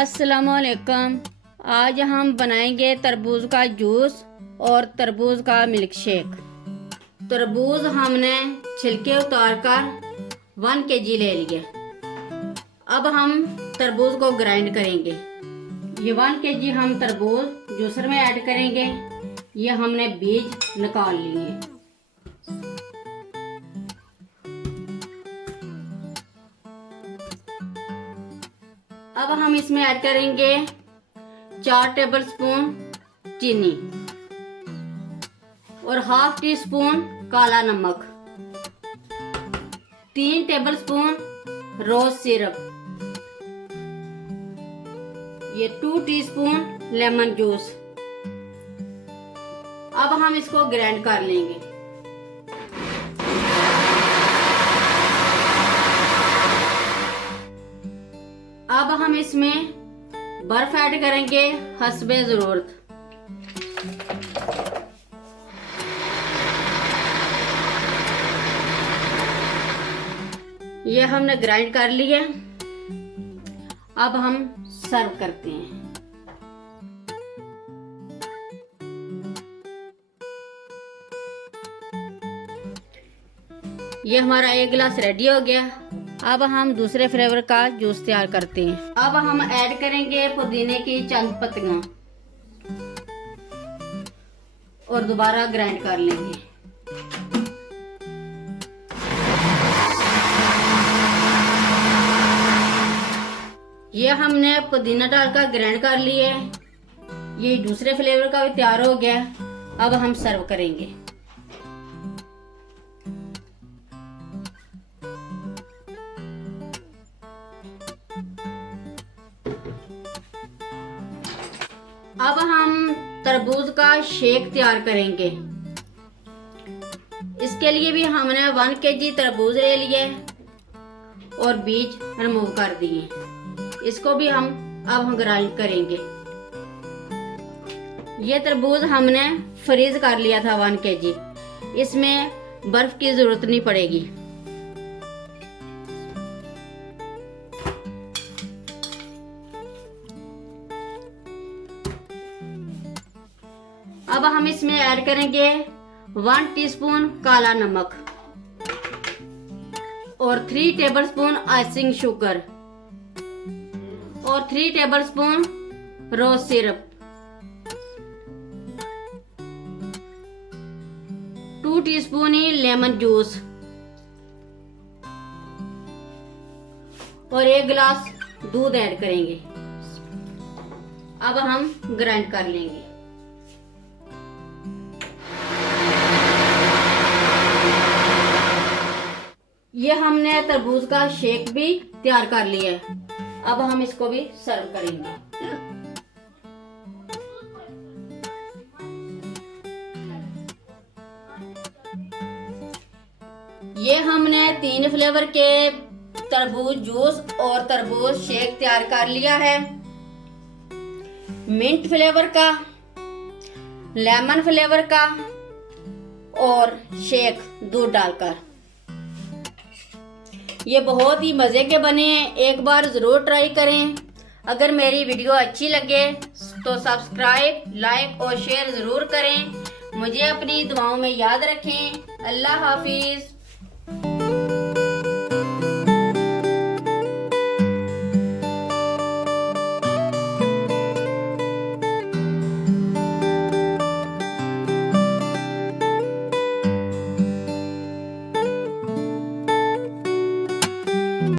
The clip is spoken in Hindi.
अस्सलामुअलैकुम। आज हम बनाएंगे तरबूज का जूस और तरबूज का मिल्क शेक। तरबूज हमने छिलके उतार कर 1 kg ले लिए। अब हम तरबूज को ग्राइंड करेंगे। ये 1 kg हम तरबूज जूसर में ऐड करेंगे। ये हमने बीज निकाल लिए। अब हम इसमें ऐड करेंगे 4 टेबलस्पून चीनी और ½ टीस्पून काला नमक, 3 टेबलस्पून रोज सिरप, ये 2 टीस्पून लेमन जूस। अब हम इसको ग्राइंड कर लेंगे। अब हम इसमें बर्फ ऐड करेंगे हस्बे जरूरत। ये हमने ग्राइंड कर लिया। अब हम सर्व करते हैं। ये हमारा 1 गिलास रेडी हो गया। अब हम दूसरे फ्लेवर का जूस तैयार करते हैं। अब हम ऐड करेंगे पुदीने की चंद पत्तियां और दोबारा ग्राइंड कर लेंगे। ये हमने पुदीना डालकर ग्राइंड कर लिए। ये दूसरे फ्लेवर का भी तैयार हो गया। अब हम सर्व करेंगे। अब हम तरबूज का शेक तैयार करेंगे। इसके लिए भी हमने 1 kg तरबूज ले लिए और बीज रिमूव कर दिए। इसको भी हम ग्राइंड करेंगे। ये तरबूज हमने फ्रीज कर लिया था 1 kg। इसमें बर्फ की जरूरत नहीं पड़ेगी। अब हम इसमें ऐड करेंगे 1 टीस्पून काला नमक और 3 टेबलस्पून आइसिंग शुगर और 3 टेबलस्पून रोज सिरप, 2 टीस्पून ही लेमन जूस और 1 गिलास दूध ऐड करेंगे। अब हम ग्राइंड कर लेंगे। ये हमने तरबूज का शेक भी तैयार कर लिया है। अब हम इसको भी सर्व करेंगे। ये हमने 3 फ्लेवर के तरबूज जूस और तरबूज शेक तैयार कर लिया है। मिंट फ्लेवर का, लेमन फ्लेवर का और शेक दूध डालकर। ये बहुत ही मजे के बने हैं। एक बार जरूर ट्राई करें। अगर मेरी वीडियो अच्छी लगे तो सब्सक्राइब, लाइक और शेयर जरूर करें। मुझे अपनी दुआओं में याद रखें। अल्लाह हाफिज।